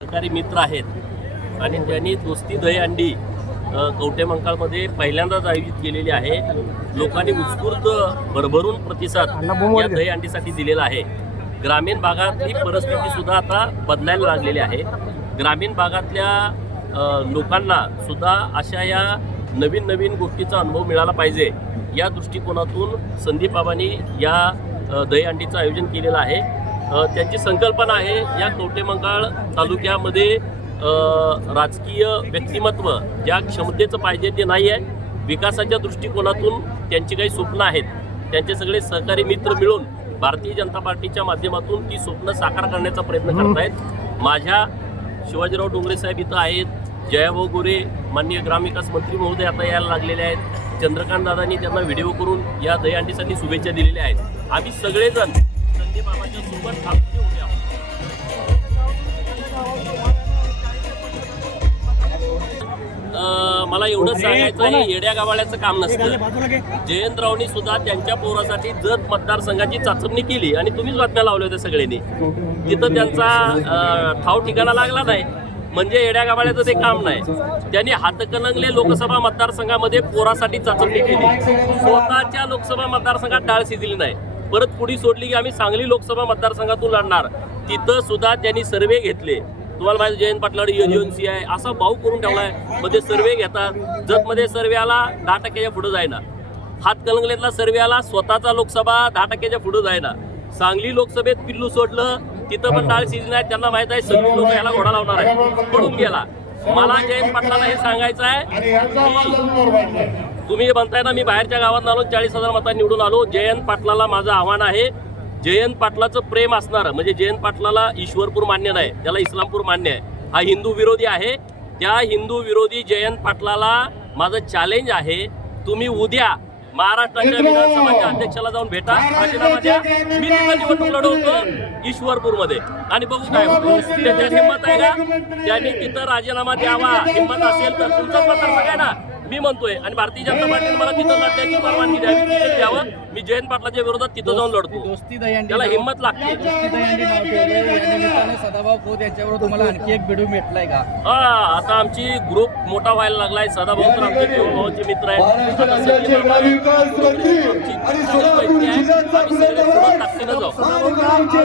सहकारी मित्र आहेत आणि त्यांनी दोस्ती दहीहंडी अ, कवठेमंकाळमध्ये पहिल्यांदाच आयोजित केलेली आहे. लोकांनी उत्स्फूर्त भरभरून प्रतिसाद या दहीहंडीसाठी दिलेला आहे. ग्रामीण भागातली परिस्थिती सुद्धा आता बदलायला लागलेली आहे. ग्रामीण भागातल्या लोकांना सुद्धा अशा या नवीन नवीन गोष्टीचा अनुभव मिळाला पाहिजे. या दृष्टिकोनातून संदीप बाबांनी या दहीहंडीचं आयोजन केलेलं आहे. त्यांची संकल्पना आहे या कवटेमंकाळ तालुक्यामध्ये राजकीय व्यक्तिमत्व ज्या क्षमतेचं पाहिजे ते नाही आहे. विकासाच्या दृष्टिकोनातून त्यांची काही स्वप्न आहेत. त्यांचे सगळे सहकारी मित्र मिळून भारतीय जनता पार्टीच्या माध्यमातून ती स्वप्न साकार करण्याचा प्रयत्न करत आहेत. माझ्या शिवाजीराव डोंगरे साहेब इथं आहेत. जयाभाऊ गोरे माननीय ग्रामविकास मंत्री महोदय आता यायला लागलेले आहेत. चंद्रकांत दादांनी त्यांना व्हिडिओ करून या दहीहंडीसाठी शुभेच्छा दिलेल्या आहेत. आम्ही सगळेजण संदीप बाबांच्या सोबत ठाकरे उभे आहोत अं, मला एवढंच सांगायचं आहे येड्या गावाळ्याचं काम नसतं. जयंतरावनी सुद्धा त्यांच्या पोरासाठी जत मतदारसंघाची चाचपणी केली आणि तुम्हीच बातम्या लावल्या होत्या सगळ्यांनी. तिथं त्यांचा ठाव ठिकाणा लागला नाही म्हणजे येड्या गावाळ्याचं ते काम नाही. त्यांनी हातकणंगले लोकसभा मतदारसंघामध्ये पोरासाठी चाचपणी केली. स्वतःच्या लोकसभा मतदारसंघात डाळ शिजली नाही. परत पुढी सोडली की आम्ही सांगली लोकसभा मतदारसंघातून लढणार? तिथं सुद्धा त्यांनी सर्वे घेतले. तुम्हाला माहिती आहे, जयंत पाटलाडी एजन्सी आहे. असा भाऊ करून ठेवलाय. मध्ये सर्वे घेतात जतमध्ये सर्वे आला दहा टक्क्याच्या पुढे जायना हातकणंगलेतला सर्वे आला स्वतःचा लोकसभा दहा टक्क्याच्या पुढे जायना सांगली लोकसभेत पिल्लू सोडलं. तिथं पण डाळ शिजली नाही. त्यांना माहीत आहे सगळी लोक याला घोडा लावणार आहे पडून गेला. मला जयंत पाटलाला हे सांगायचं आहे तुम्ही म्हणताय ना मी बाहेरच्या गावात आलो चाळीस हजार मतांनी निवडून आलो. जयंत पाटलाला माझं आव्हान आहे. जयंत पाटलाचं प्रेम असणार म्हणजे जयंत पाटलाला ईश्वरपूर मान्य नाही त्याला इस्लामपूर मान्य आहे. हा हिंदू विरोधी आहे. त्या हिंदू विरोधी जयंत पाटलाला माझं चॅलेंज आहे. तुम्ही उद्या महाराष्ट्राच्या विधानसभाच्या अध्यक्षाला जाऊन भेटा. राजीनामा द्या मी तिथं निवडणूक लढवतो ईश्वरपूरमध्ये. आणि बघू काय. त्याच्यात हिंमत आहे का त्यांनी तिथं राजीनामा द्यावा हिंमत असेल तर तुमचाच मतदारसंघ आहे ना मी म्हणतोय आणि भारतीय जनता पार्टीने मला तिथं लढण्याची परवानगी द्यावी द्यावं मी जयंत पाटलाच्या विरोधात तिथं जाऊन लढतो. त्याला हिंमत लागते. सदाभाऊ खोत तुम्हाला आणखी एक भिडू भेटलाय का? हा आता आमची ग्रुप मोठा व्हायला लागलाय. सदाभाऊ तर आमचे जीवभावाचे मित्र आहेत. आमची जाऊ.